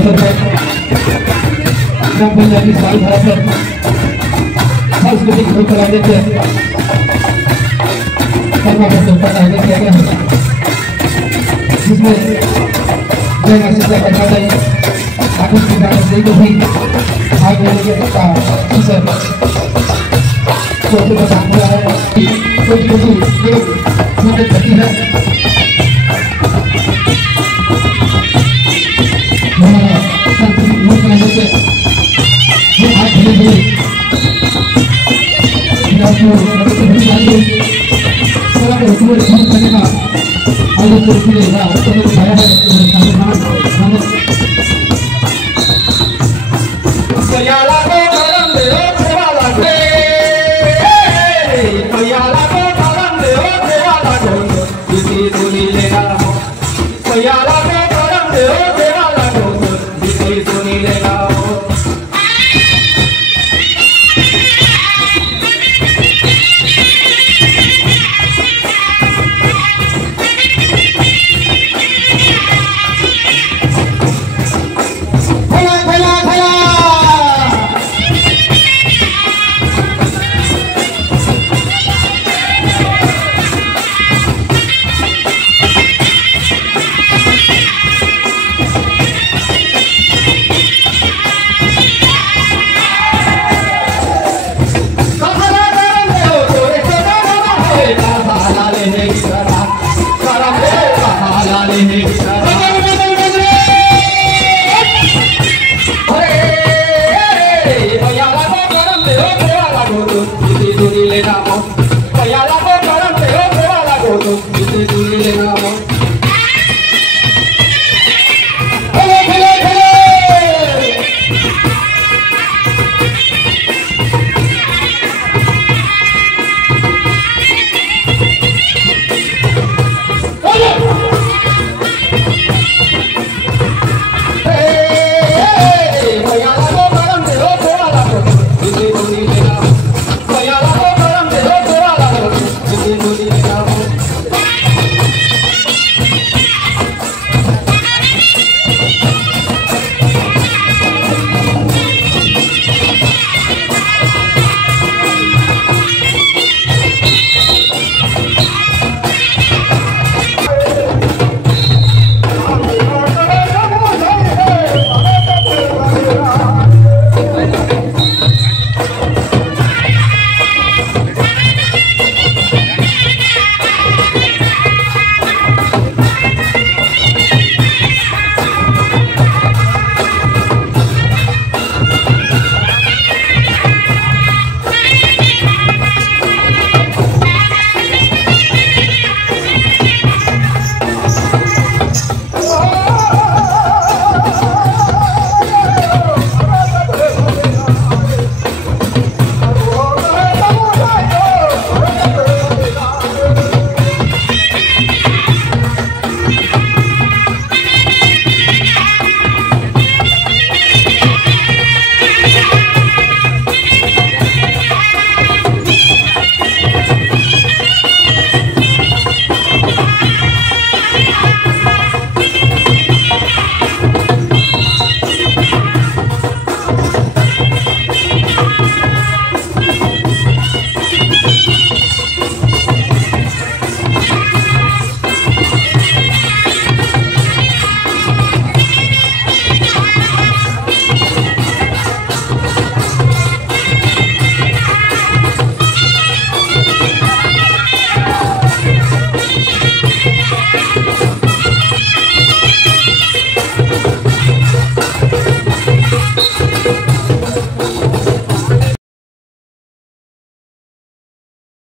अवसर पर ग्राम पंचायत की साल भरा पर सांस्कृतिक कार्यक्रम आयोजित किया गया है, जिसमें जय मां शीतला प्रसाद आगुन की गाना से को भी भाग लेने के का अवसर छोटे बच्चों को है कुछ एक मदद करती है। हमारा सांस्कृतिक कार्यक्रम से ये आज धीरे-धीरे आपको सारा हुकूमत शुरू करने का आयोजन करके रहा है तो बताया है सयाला को गरम दे ओ सेवाला दे सयाला को गरम दे ओ सेवाला दे किसी दूनी लेगा सयाला को गरम दे ओ